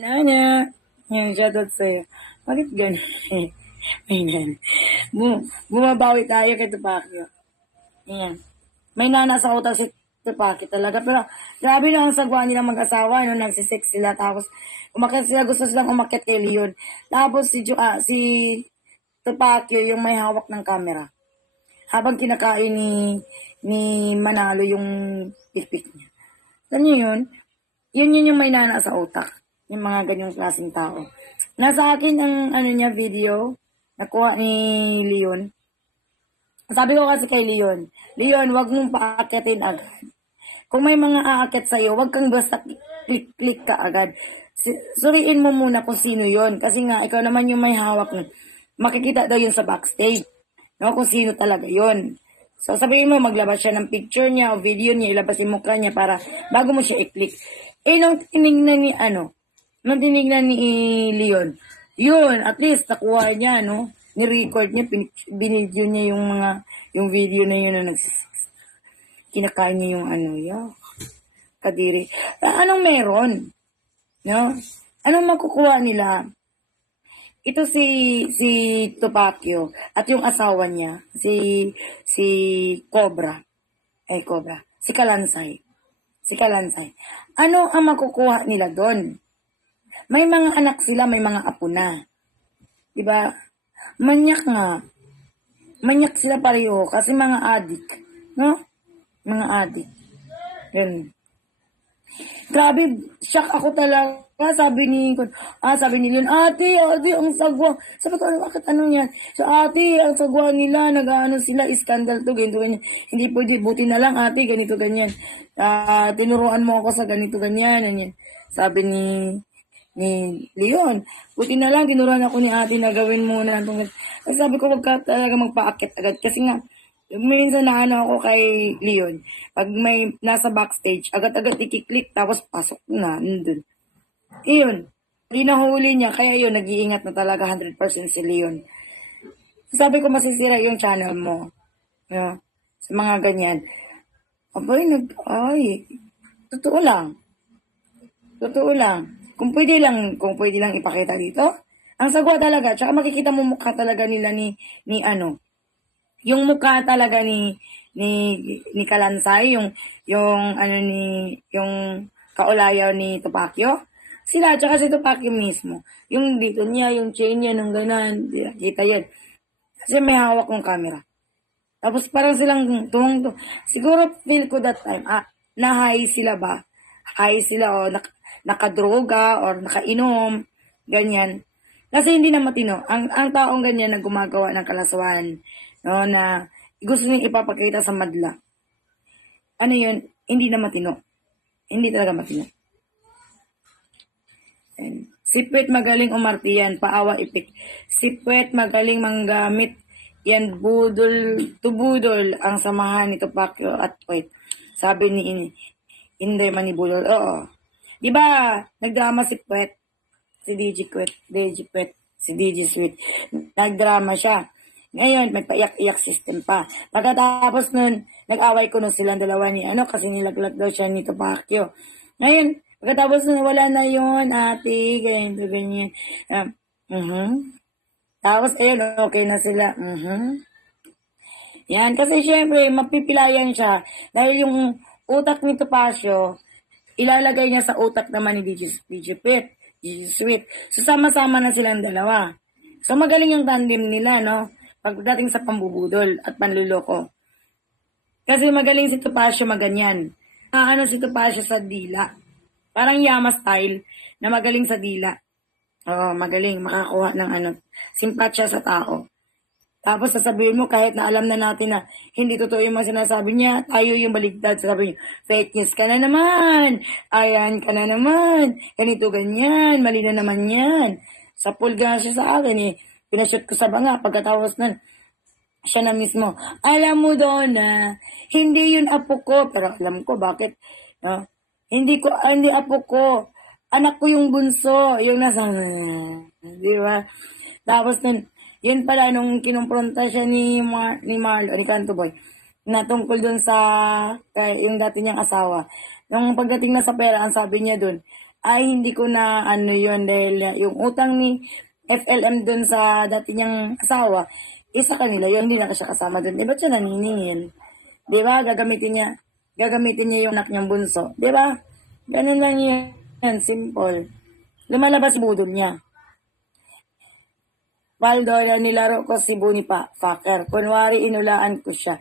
Nana, yan, shoutout sa'yo. Bakit ganun? Ayan. Bumabawi tayo kay Tupacyo. Ayan. May nana sa utak si Tupacyo talaga. Pero, grabe na ang sagwa nila mag-asawa, no? Nagsisex sila. Tapos, umakyat sila. Gusto silang umakyat kay Leon. Tapos, si Tupacyo yung may hawak ng camera. Habang kinakain ni Manalo yung pikpik niya. Alam niyo yun? Yun yung may nana sa utak. Yung mga ganyang klaseng tao. Nasa akin ang niya video, nakuha ni Leon. Sabi ko kasi kay Leon, Leon, wag mong paakyatin agad. Kung may mga aakyat sa'yo, wag kang basta click ka agad. Suriin mo muna kung sino yon. Kasi nga, ikaw naman yung may hawak nun. Makikita daw yun sa backstage. No, kung sino talaga yon. So, sabihin mo, maglabas siya ng picture niya o video niya, ilabas yung mukha niya para bago mo siya i-click. Nung tinignan ni Leon, yun, at least, nakuha niya, no? Ni-record niya, binidyo niya yung video na yun na kinakain niya yung kadiri. Anong meron? No? Anong makukuha nila? Ito si Tupacyo at yung asawa niya, si Cobra. Cobra. Si Kalansay. Ano ang makukuha nila doon? May mga anak sila, may mga apo na. Diba? Manyak nga. Manyak sila pareho kasi mga adik. No? Mga adik. Yun. Grabe, shock ako talaga. Sabi ni Leon, ate, ang sagwa. Sabi ko, bakit ano yan? So, ate, ang sagwa nila, nag-ano sila, iskandal to, ganito, ganyan. Hindi pwede, buti na lang, ate, ganito, ganyan. Tinuruan mo ako sa ganito, ganyan, ganyan. Sabi ni Leon, buti na lang, tinuruan ako ni ate na gawin muna. Kasi sabi ko, wag ka talaga magpaakit agad. Kasi nga, minsan na ako kay Leon, pag may nasa backstage, agad-agad ikiklik, tapos pasok na, nandun. Iyon, hinahuli niya, kaya yun, nag-iingat na talaga 100% si Leon. Sabi ko, masisira yung channel mo. Yeah, sa mga ganyan. Totoo lang. Kung pwede lang ipakita dito, ang sagwa talaga, tsaka makikita mo mukha talaga nila yung mukha talaga ni Kalansay, yung kaulayaw ni Tupacyo. Sila, tsaka si Tupacyo mismo. Yung dito niya, yung chain niya, nung ganan, kita yan. Kasi may hawak ng camera. Tapos parang silang tumang. Siguro feel ko that time, na-high sila ba? High sila o nakadroga or nakainom, ganyan. Kasi hindi na matino. Ang taong ganyan na gumagawa ng kalaswan, no, na gusto niyang ipapakita sa madla. Ano yun? Hindi na matino. Hindi talaga matino. Sipwet magaling umarti yan, paawa ipik. Sipwet magaling manggamit yan, budol ang samahan ni Tupacyo at Poit. Sabi ni Inday Manibulol. Oo. Diba, nagdrama si Poit, si DJ Poit, si DJ Sweet. Nagdrama siya. Ngayon, may paiyak-iyak system pa. Pagkatapos nun, nag-away ko nun silang dalawa ni kasi nilaglag daw siya ni Tupacyo. Ngayon, pagkatapos nun, wala na yun, ate, ganyan. Tapos, ayun, okay na sila. Yan, kasi syempre, mapipilayan siya. Dahil yung utak ni Tupacyo, ilalagay niya sa utak naman ni DJ Sweet. So, sama-sama na silang dalawa. So, magaling yung tandem nila, no? Pagdating sa pambubudol at panluloko. Kasi magaling si Tupacyo maganyan. Si Tupacyo sa dila. Parang Yama style na magaling sa dila. Oo, magaling. Makakuha ng simpatya sa tao. Tapos sasabihin mo kahit na alam na natin na hindi totoo yung mga sinasabi niya, tayo yung baligtad. Sasabihin niyo, fake news ka na naman. Ayan ka na naman. Ganito, ganyan. Mali na naman yan. Sa pulga siya sa akin pinashoot ko sa banga. Pagkatapos nun, siya na mismo. Alam mo doon na hindi yun apo ko. Pero alam ko bakit. Hindi apo ko. Anak ko yung bunso. Yung nasa, di ba? Tapos nun, yun pala, nung kinumpronta siya ni Marlo, ni Kanto Boy, na tungkol dun sa, yung dati niyang asawa. Nung pagdating na sa pera, ang sabi niya dun, ay hindi ko na ano yun dahil yung utang ni FLM dun sa dati niyang asawa, isa kanila yun, hindi na siya kasama dun. Di ba siya naniningil? Di ba? Gagamitin niya yung anak niyang bunso. Di ba? Ganun lang yan, simple. Lumalabas budol niya. Waldo, nilaro ko si Bonifacer. Kunwari, inulaan ko siya.